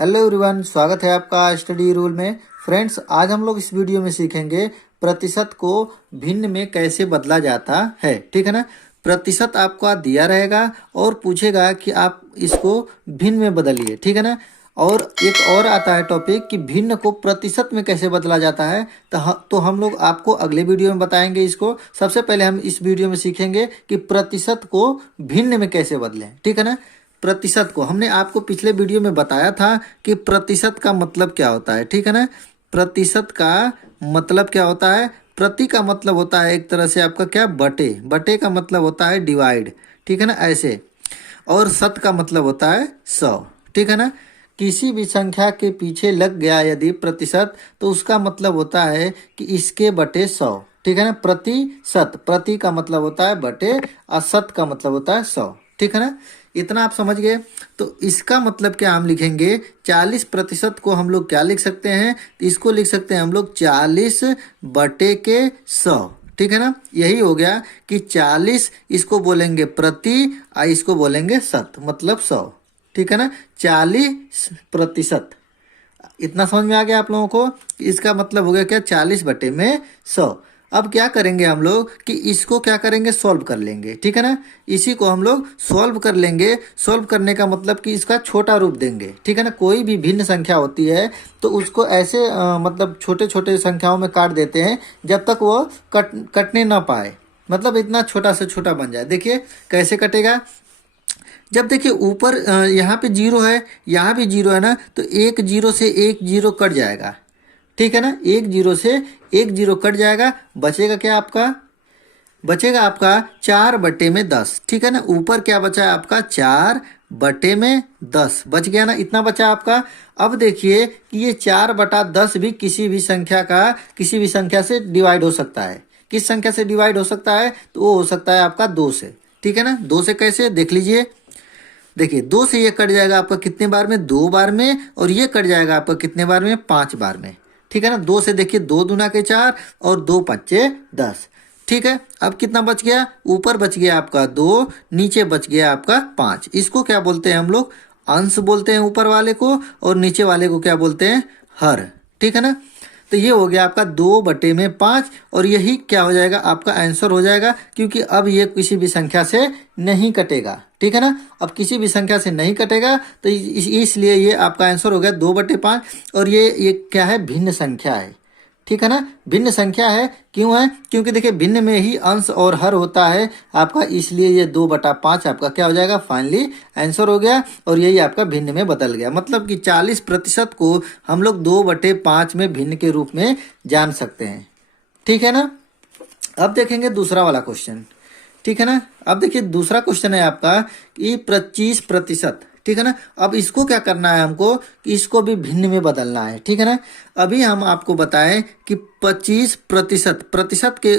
Hello everyone, स्वागत है आपका स्टडी रूल में। फ्रेंड्स, आज हम लोग इस वीडियो में सीखेंगे प्रतिशत को भिन्न में कैसे बदला जाता है। ठीक है ना। प्रतिशत आपको दिया रहेगा और पूछेगा कि आप इसको भिन्न में बदलिए। ठीक है ना। और एक और आता है टॉपिक कि भिन्न को प्रतिशत में कैसे बदला जाता है। तो हम लोग आपको अगले वीडियो में बताएंगे इसको। सबसे पहले हम इस वीडियो में सीखेंगे कि प्रतिशत को भिन्न में कैसे बदलें। ठीक है ना। प्रतिशत को हमने आपको पिछले वीडियो में बताया था कि प्रतिशत का मतलब क्या होता है। ठीक है ना। प्रतिशत का मतलब क्या होता है। प्रति का मतलब होता है एक तरह से आपका क्या, बटे। बटे का मतलब होता है डिवाइड। ठीक है ना, ऐसे। और शत का मतलब होता है 100। ठीक है ना। किसी भी संख्या के पीछे लग गया यदि प्रतिशत, तो उसका मतलब होता है कि इसके बटे 100। ठीक है ना। प्रतिशत, प्रति का मतलब होता है बटे और शत का मतलब होता है 100। ठीक है ना। इतना आप समझ गए। तो इसका मतलब क्या हम लिखेंगे, 40% को हम लोग क्या लिख सकते हैं, तो इसको लिख सकते हैं हम लोग 40 बटे के 100। ठीक है ना। यही हो गया कि 40 इसको बोलेंगे प्रति और इसको बोलेंगे शत, मतलब 100। ठीक है ना। 40%। इतना समझ में आ गया आप लोगों को। इसका मतलब हो गया क्या, 40 बटे में 100। अब क्या करेंगे हम लोग कि इसको क्या करेंगे, सॉल्व कर लेंगे। ठीक है ना। इसी को हम लोग सॉल्व कर लेंगे। सॉल्व करने का मतलब कि इसका छोटा रूप देंगे। ठीक है ना। कोई भी भिन्न संख्या होती है तो उसको ऐसे मतलब छोटे छोटे संख्याओं में काट देते हैं जब तक वो कटने ना पाए, मतलब इतना छोटा से छोटा बन जाए। देखिए कैसे कटेगा। जब देखिए ऊपर यहाँ पे जीरो है, यहाँ भी जीरो है ना, तो एक जीरो से एक जीरो कट जाएगा। ठीक है ना। एक जीरो से एक जीरो कट जाएगा। बचेगा क्या आपका, बचेगा आपका 4/10। ठीक है ना। ऊपर क्या बचा है आपका, 4/10 बच गया ना, इतना बचा आपका। अब देखिए कि ये 4/10 भी किसी भी संख्या का, किसी भी संख्या से डिवाइड हो सकता है। किस संख्या से डिवाइड हो सकता है, तो वो हो सकता है आपका 2 से। ठीक है ना। 2 से कैसे, देख लीजिए। देखिए 2 से ये कट जाएगा आपका कितने बार में, 2 बार में। और ये कट जाएगा आपका कितने बार में, 5 बार में। ठीक है ना। 2 से देखिए 2 दूना के 4 और 2 पच्चे 10। ठीक है। अब कितना बच गया, ऊपर बच गया आपका 2, नीचे बच गया आपका 5। इसको क्या बोलते हैं हम लोग, अंश बोलते हैं ऊपर वाले को, और नीचे वाले को क्या बोलते हैं, हर। ठीक है ना। तो ये हो गया आपका 2/5 और यही क्या हो जाएगा, आपका आंसर हो जाएगा, क्योंकि अब ये किसी भी संख्या से नहीं कटेगा। ठीक है ना। अब किसी भी संख्या से नहीं कटेगा तो इसलिए ये आपका आंसर हो गया 2/5। और ये क्या है, भिन्न संख्या है। ठीक है ना। भिन्न संख्या है, क्यों है, क्योंकि देखिए भिन्न में ही अंश और हर होता है आपका, इसलिए ये 2/5 आपका क्या हो जाएगा, फाइनली आंसर हो गया। और यही आपका भिन्न में बदल गया। मतलब कि 40% को हम लोग 2/5 में भिन्न के रूप में जान सकते हैं। ठीक है ना। अब देखेंगे दूसरा वाला क्वेश्चन। ठीक है ना। अब देखिए दूसरा क्वेश्चन है आपका कि 25%। ठीक है ना। अब इसको क्या करना है हमको, कि इसको भी भिन्न में बदलना है। ठीक है ना। अभी हम आपको बताएं कि 25%, प्रतिशत के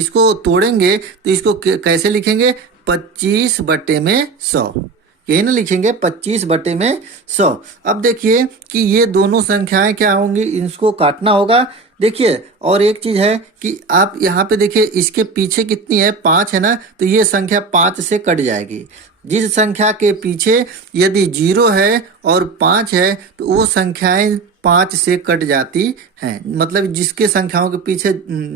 इसको तोड़ेंगे तो इसको कैसे लिखेंगे, 25/100। यही ना लिखेंगे, 25/100। अब देखिए कि ये दोनों संख्याएं क्या होंगी, इसको काटना होगा। देखिए और एक चीज है कि आप यहाँ पे देखिए इसके पीछे कितनी है, 5 है ना, तो ये संख्या 5 से कट जाएगी। जिस संख्या के पीछे यदि 0 है और 5 है तो वो संख्याएं 5 से कट जाती हैं। मतलब जिसके संख्याओं के पीछे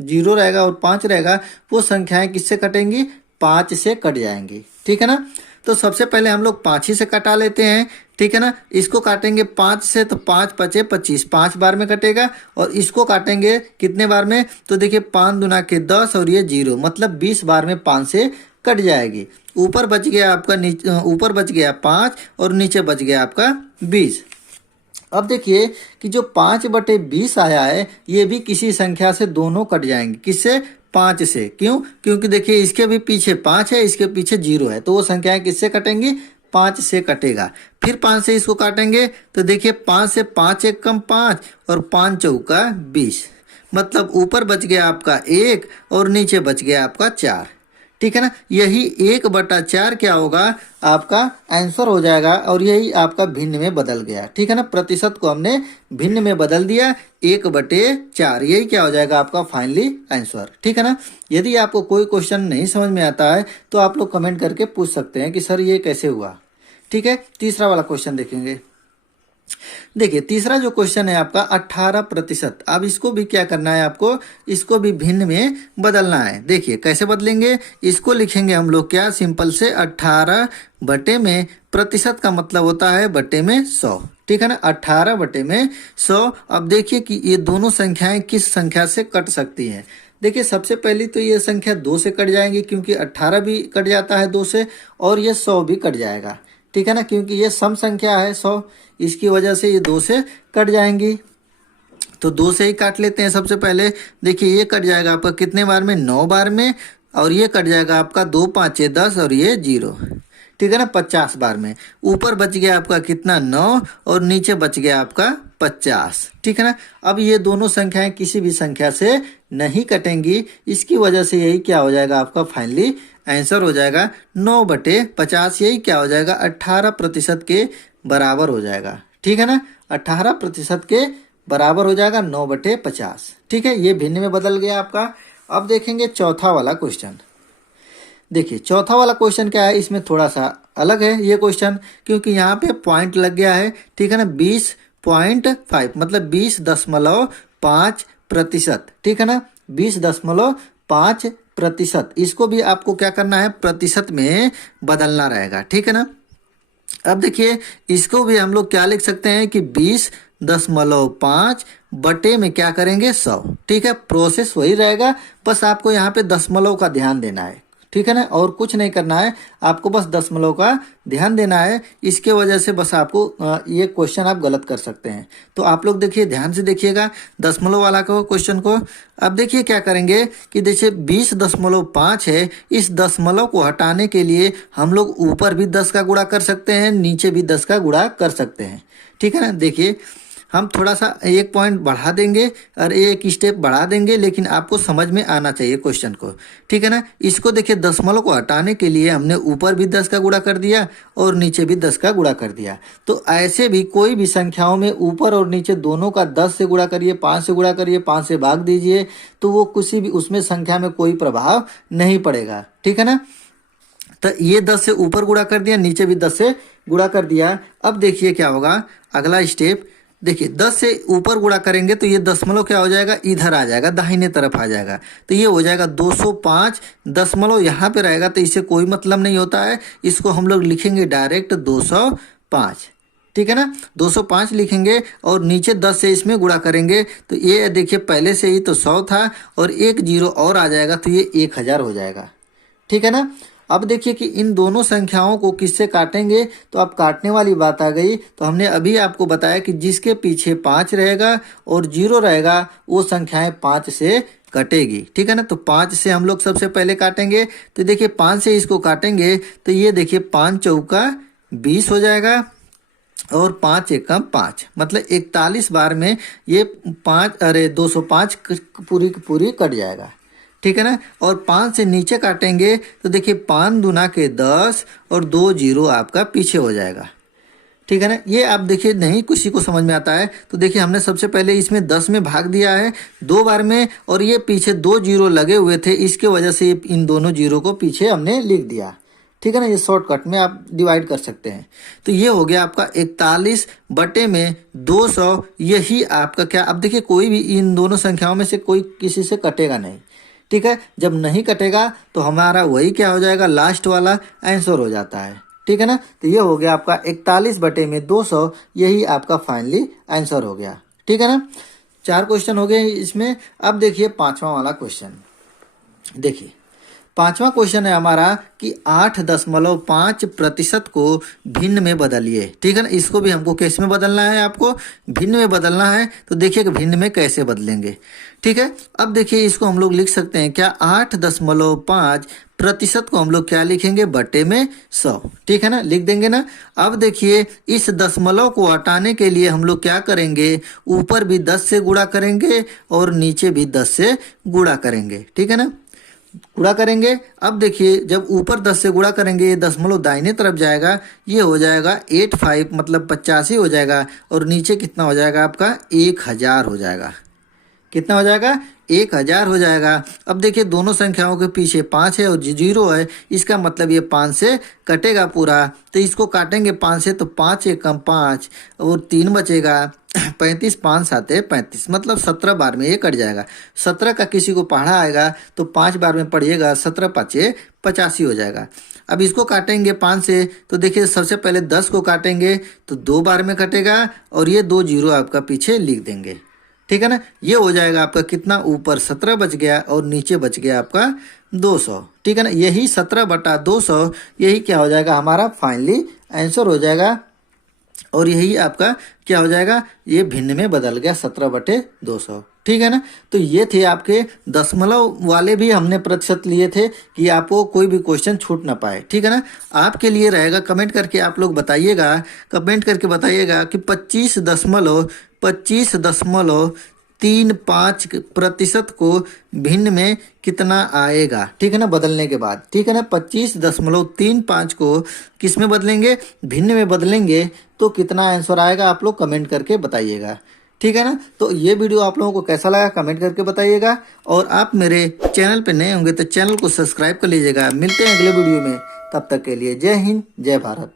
0 रहेगा और 5 रहेगा, वो संख्याएं किससे कटेंगी, 5 से कट जाएंगी। ठीक है ना। तो सबसे पहले हम लोग 5 ही से कटा लेते हैं। ठीक है ना। इसको काटेंगे 5 से तो 5 पचे 25, 5 बार में कटेगा। और इसको काटेंगे कितने बार में, तो देखिए 5 दूना के 10 और ये 0, मतलब 20 बार में 5 से कट जाएगी। ऊपर बच गया आपका, ऊपर बच गया 5 और नीचे बच गया आपका 20। अब देखिए कि जो 5/20 आया है, ये भी किसी संख्या से दोनों कट जाएंगे। किससे, 5 से। क्यों, क्योंकि देखिए इसके भी पीछे 5 है, इसके पीछे 0 है, तो वो संख्याएं किससे कटेंगी, 5 से कटेगा। फिर 5 से इसको काटेंगे तो देखिए 5 से 5 एक कम 5 और 5 चौका 20, मतलब ऊपर बच गया आपका 1 और नीचे बच गया आपका 4। ठीक है ना। यही 1/4 क्या होगा, आपका आंसर हो जाएगा। और यही आपका भिन्न में बदल गया। ठीक है ना। प्रतिशत को हमने भिन्न में बदल दिया, 1/4, यही क्या हो जाएगा आपका फाइनली आंसर। ठीक है ना। यदि आपको कोई क्वेश्चन नहीं समझ में आता है तो आप लोग कमेंट करके पूछ सकते हैं कि सर ये कैसे हुआ। ठीक है। तीसरा वाला क्वेश्चन देखेंगे। देखिए तीसरा जो क्वेश्चन है आपका 18%। अब इसको भी क्या करना है आपको, इसको भी भिन्न में बदलना है। देखिए कैसे बदलेंगे, इसको लिखेंगे हम लोग क्या, सिंपल से 18 बटे में, प्रतिशत का मतलब होता है बटे में 100, ठीक है ना, 18 बटे में 100। अब देखिए कि ये दोनों संख्याएं किस संख्या से कट सकती हैं। देखिए सबसे पहली तो ये संख्या 2 से कट जाएंगी, क्योंकि 18 भी कट जाता है 2 से, और ये 100 भी कट जाएगा, ठीक है ना, क्योंकि ये सम संख्या है 100, इसकी वजह से ये 2 से कट जाएंगी। तो 2 से ही काट लेते हैं सबसे पहले। देखिए ये कट जाएगा आपका कितने बार में, 9 बार में, और ये कट जाएगा आपका 2 5 10 और ये 0, ठीक है ना, 50 बार में। ऊपर बच गया आपका कितना, 9, और नीचे बच गया आपका 50, ठीक है ना। अब ये दोनों संख्याएं किसी भी संख्या से नहीं कटेंगी, इसकी वजह से यही क्या हो जाएगा आपका फाइनली आंसर हो जाएगा 9 बटे 50। यही क्या हो जाएगा 18% के बराबर हो जाएगा, ठीक है ना, 18% के बराबर हो जाएगा 9 बटे 50, ठीक है। ये भिन्न में बदल गया आपका। अब देखेंगे चौथा वाला क्वेश्चन। देखिए चौथा वाला क्वेश्चन क्या है, इसमें थोड़ा सा अलग है ये क्वेश्चन, क्योंकि यहाँ पे पॉइंट लग गया है, ठीक है ना, 20.5 मतलब 20.5%, ठीक है ना, 20.5%। इसको भी आपको क्या करना है, प्रतिशत में बदलना रहेगा, ठीक है ना। अब देखिए इसको भी हम लोग क्या लिख सकते हैं कि 20.5 बटे में क्या करेंगे 100, ठीक है। प्रोसेस वही रहेगा, बस आपको यहाँ पे दशमलव का ध्यान देना है, ठीक है ना, और कुछ नहीं करना है, आपको बस दशमलव का ध्यान देना है। इसके वजह से बस आपको ये क्वेश्चन आप गलत कर सकते हैं। तो आप लोग देखिए ध्यान से देखिएगा दशमलव वाला को क्वेश्चन को। अब देखिए क्या करेंगे कि देखिए 20.5 है, इस दशमलव को हटाने के लिए हम लोग ऊपर भी 10 का गुणा कर सकते हैं, नीचे भी 10 का गुणा कर सकते हैं, ठीक है ना। देखिए हम थोड़ा सा एक पॉइंट बढ़ा देंगे और एक स्टेप बढ़ा देंगे, लेकिन आपको समझ में आना चाहिए क्वेश्चन को, ठीक है ना। इसको देखिए दशमलव को हटाने के लिए हमने ऊपर भी 10 का गुणा कर दिया और नीचे भी 10 का गुणा कर दिया। तो ऐसे भी कोई भी संख्याओं में ऊपर और नीचे दोनों का 10 से गुणा करिए, 5 से गुणा करिए, 5 से भाग दीजिए, तो वो किसी भी उसमें संख्या में कोई प्रभाव नहीं पड़ेगा, ठीक है ना। तो ये 10 से ऊपर गुणा कर दिया, नीचे भी 10 से गुणा कर दिया। अब देखिए क्या होगा अगला स्टेप। देखिए 10 से ऊपर गुणा करेंगे तो ये दशमलव क्या हो जाएगा, इधर आ जाएगा, दाहिने तरफ आ जाएगा, तो ये हो जाएगा 205। दशमलव यहाँ पे रहेगा तो इससे कोई मतलब नहीं होता है, इसको हम लोग लिखेंगे डायरेक्ट 205, ठीक है ना, 205 लिखेंगे और नीचे 10 से इसमें गुणा करेंगे तो ये देखिए पहले से ही तो 100 था और एक जीरो और आ जाएगा तो ये 1000 हो जाएगा, ठीक है ना। अब देखिए कि इन दोनों संख्याओं को किससे काटेंगे, तो अब काटने वाली बात आ गई। तो हमने अभी आपको बताया कि जिसके पीछे 5 रहेगा और 0 रहेगा वो संख्याएं 5 से कटेगी, ठीक है ना। तो 5 से हम लोग सबसे पहले काटेंगे, तो देखिए 5 से इसको काटेंगे तो ये देखिए 5 चौका 20 हो जाएगा और 5 एकम 5 मतलब 41 बार में ये 205 पूरी की पूरी कट जाएगा, ठीक है ना। और 5 से नीचे काटेंगे तो देखिए 5 दूना के 10 और 2 जीरो आपका पीछे हो जाएगा, ठीक है ना। ये आप देखिए नहीं किसी को समझ में आता है तो देखिए हमने सबसे पहले इसमें 10 में भाग दिया है 2 बार में, और ये पीछे 2 जीरो लगे हुए थे, इसके वजह से इन दोनों जीरो को पीछे हमने लिख दिया, ठीक है ना। ये शॉर्टकट में आप डिवाइड कर सकते हैं। तो ये हो गया आपका 41 बटे में 200। यही आपका क्या, अब देखिए कोई भी इन दोनों संख्याओं में से कोई किसी से कटेगा नहीं, ठीक है। जब नहीं कटेगा तो हमारा वही क्या हो जाएगा, लास्ट वाला आंसर हो जाता है, ठीक है ना। तो ये हो गया आपका 41 बटे में 200, यही आपका फाइनली आंसर हो गया, ठीक है ना। 4 क्वेश्चन हो गए इसमें। अब देखिए 5वां वाला क्वेश्चन। देखिए 5वां क्वेश्चन है हमारा कि 8.5% को भिन्न में बदलिए, ठीक है ना। इसको भी हमको किस में बदलना है, आपको भिन्न में बदलना है। तो देखिए कि भिन्न में कैसे बदलेंगे, ठीक है। अब देखिए इसको हम लोग लिख सकते हैं क्या, 8.5% को हम लोग क्या लिखेंगे, बटे में 100, ठीक है ना, लिख देंगे ना। अब देखिए इस दशमलव को हटाने के लिए हम लोग क्या करेंगे, ऊपर भी 10 से गुणा करेंगे और नीचे भी 10 से गुणा करेंगे, ठीक है ना, गुणा करेंगे। अब देखिए जब ऊपर 10 से गुणा करेंगे ये दशमलव दाहिने तरफ जाएगा, ये हो जाएगा 85 मतलब 85 हो जाएगा, और नीचे कितना हो जाएगा आपका 1000 हो जाएगा, कितना हो जाएगा 1000 हो जाएगा। अब देखिए दोनों संख्याओं के पीछे 5 है और 0 है, इसका मतलब ये 5 से कटेगा पूरा। तो इसको काटेंगे 5 से, तो 5 एकम 5 और 3 बचेगा 35, 5 7 35, मतलब 17 बार में ये कट जाएगा। 17 का किसी को पढ़ा आएगा तो 5 बार में पढ़िएगा, 17 5 85 हो जाएगा। अब इसको काटेंगे 5 से, तो देखिए सबसे पहले 10 को काटेंगे तो 2 बार में कटेगा और ये 2 0 आपका पीछे लिख देंगे, ठीक है ना। ये हो जाएगा आपका कितना, ऊपर 17 बच गया और नीचे बच गया आपका 200, ठीक है ना। यही 17/200 यही क्या हो जाएगा हमारा फाइनली आंसर हो जाएगा। और यही आपका क्या हो जाएगा, ये भिन्न में बदल गया 17/200, ठीक है ना। तो ये थे आपके दशमलव वाले भी हमने प्रतिशत लिए थे कि आपको कोई भी क्वेश्चन छूट ना पाए, ठीक है ना। आपके लिए रहेगा, कमेंट करके आप लोग बताइएगा, कमेंट करके बताइएगा कि 25.35% को भिन्न में कितना आएगा, ठीक है ना, बदलने के बाद, ठीक है ना। 25.35 को किस में बदलेंगे, भिन्न में बदलेंगे तो कितना आंसर आएगा, आप लोग कमेंट करके बताइएगा, ठीक है ना। तो ये वीडियो आप लोगों को कैसा लगा कमेंट करके बताइएगा। और आप मेरे चैनल पे नए होंगे तो चैनल को सब्सक्राइब कर लीजिएगा। मिलते हैं अगले वीडियो में, तब तक के लिए जय हिंद जय भारत।